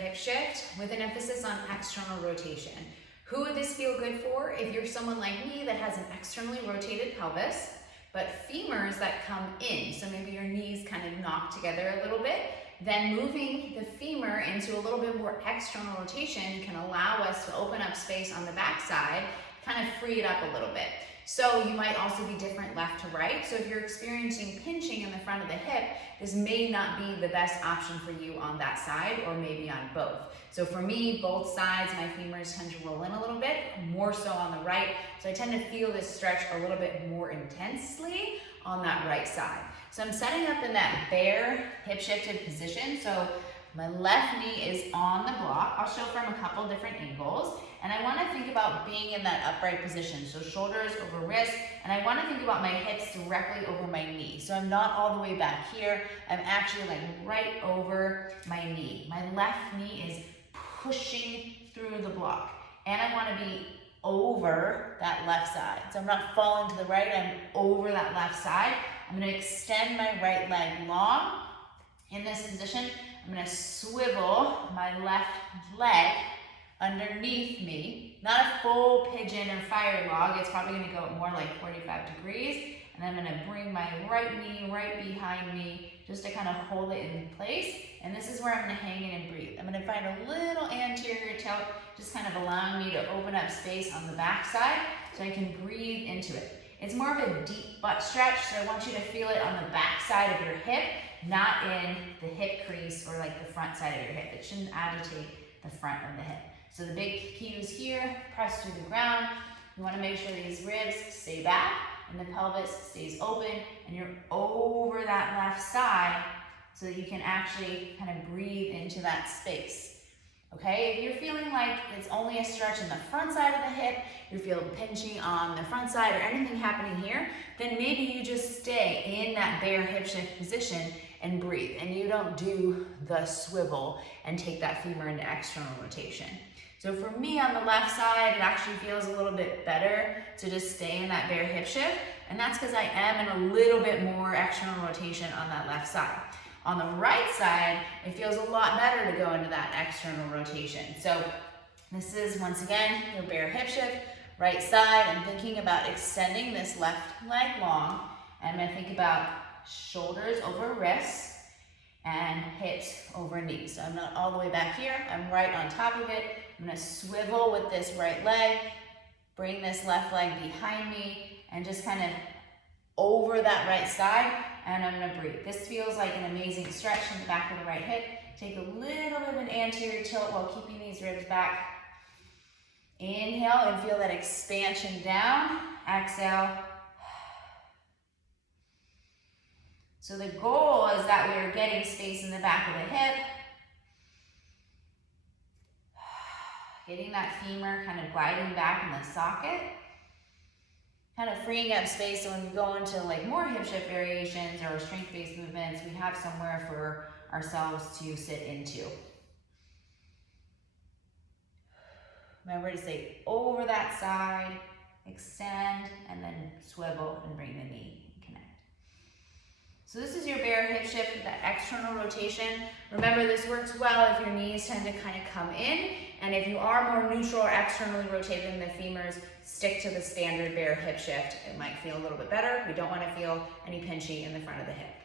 hip shift with an emphasis on external rotation. Who would this feel good for? If you're someone like me that has an externally rotated pelvis, but femurs that come in, so maybe your knees kind of knock together a little bit, then moving the femur into a little bit more external rotation can allow us to open up space on the backside, kind of free it up a little bit. So you might also be different left to right. So if you're experiencing pinching in the front of the hip, this may not be the best option for you on that side or maybe on both. So for me, both sides, my femurs tend to roll in a little bit, more so on the right. So I tend to feel this stretch a little bit more intensely on that right side. So I'm setting up in that bear hip shifted position. So my left knee is on the block. I'll show from a couple different angles. And I want to think about being in that upright position. So shoulders over wrist. And I want to think about my hips directly over my knee. So I'm not all the way back here. I'm actually like right over my knee. My left knee is pushing through the block. And I want to be over that left side. So I'm not falling to the right. I'm over that left side. I'm going to extend my right leg long. In this position, I'm going to swivel my left leg underneath me, not a full pigeon or fire log. It's probably going to go more like 45 degrees. And I'm going to bring my right knee right behind me just to kind of hold it in place. And this is where I'm going to hang in and breathe. I'm going to find a little anterior tilt, just kind of allowing me to open up space on the back side so I can breathe into it. It's more of a deep butt stretch, so I want you to feel it on the back side of your hip, not in the hip crease or like the front side of your hip. It shouldn't agitate the front of the hip. So the big cues here, press through the ground. You want to make sure these ribs stay back and the pelvis stays open and you're over that left side so that you can actually kind of breathe into that space. Okay, if you're feeling like it's only a stretch in the front side of the hip, you're feeling pinching on the front side or anything happening here, then maybe you just stay in that bear hip shift position and breathe. And you don't do the swivel and take that femur into external rotation. So for me on the left side, it actually feels a little bit better to just stay in that bear hip shift. And that's because I am in a little bit more external rotation on that left side. On the right side, it feels a lot better to go into that external rotation. So this is, once again, your bear hip shift, right side. I'm thinking about extending this left leg long. I'm going to think about shoulders over wrists and hips over knees. So I'm not all the way back here. I'm right on top of it. I'm going to swivel with this right leg, bring this left leg behind me, and just kind of over that right side, and I'm going to breathe. This feels like an amazing stretch in the back of the right hip. Take a little bit of an anterior tilt while keeping these ribs back. Inhale and feel that expansion down. Exhale. So the goal is that we are getting space in the back of the hip. Getting that femur kind of gliding back in the socket. Kind of freeing up space so when we go into like more hip shift variations or strength-based movements, we have somewhere for ourselves to sit into. Remember to stay over that side, extend, and then swivel and bring the knee and connect. So this is your bear hip shift with that external rotation. Remember, this works well if your knees tend to kind of come in, and if you are more neutral or externally rotated in the femurs, stick to the standard bear hip shift. It might feel a little bit better. We don't want to feel any pinchy in the front of the hip.